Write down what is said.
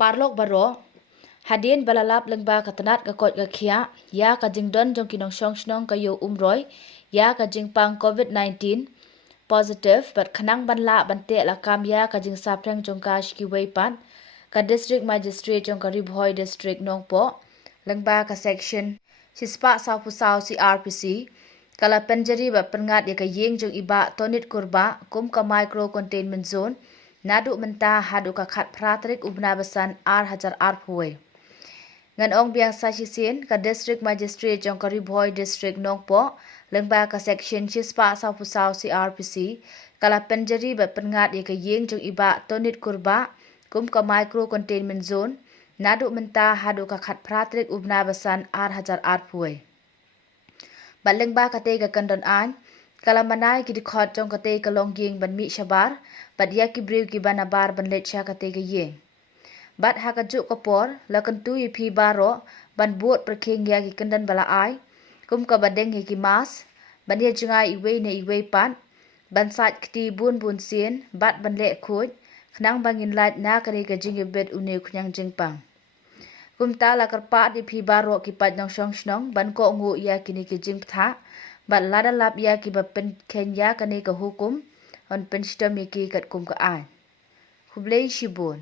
Parlok baro hadin balalap lengba katanat kakot kakia ya kajing don jong kinong snong kayo umroy ya kajing pang COVID-19 positive bat khanang banla bante lakam ya kajing sapreng jong ka shkiwei pat ka district magistrate jong ka Ribhoi district nongpo lengba ka section sispa saw pusaw CRPC kala penjari ba pengat ya ka yeng jong iba tonit kurba kum ka micro containment zone nadu menta hadu ka khat pratrik ubna basan hajar puwe ngan ong biasa sisin ka district magistrate jong ka Ribhoi district nongpo lengba ka section sispa saw pusaw CRPC kala penjari ba pengat ya ka yeng jong iba tonit kurba kum ka micro containment zone nadu menta hadu ka khat pratrik ubna basan hajar puwe balengba kate ka kandon an kala manai ki dikhot jong kate ka longyeng ban mi shabar bat ya ki brew ki banabar ban let sha kate ka yeng bat ha ka juk kopor la kan tu yi phi baro ban buat perkheng ya ki kandan bala ai kum ka badeng ki mas ban ye jungai iwe ne iwe pat ban sat kti bun sien bat ban le khoj khnang bangin lat na kare ka jing bet une khunyang jingpang kumta la karpa di phi baro ki pat nong snong ban ko ngu ya kini ki jing tha bat lada lap ya ki ba pen kenya kani ka hukum on pen stam ki kat kum ka ai hublei shibun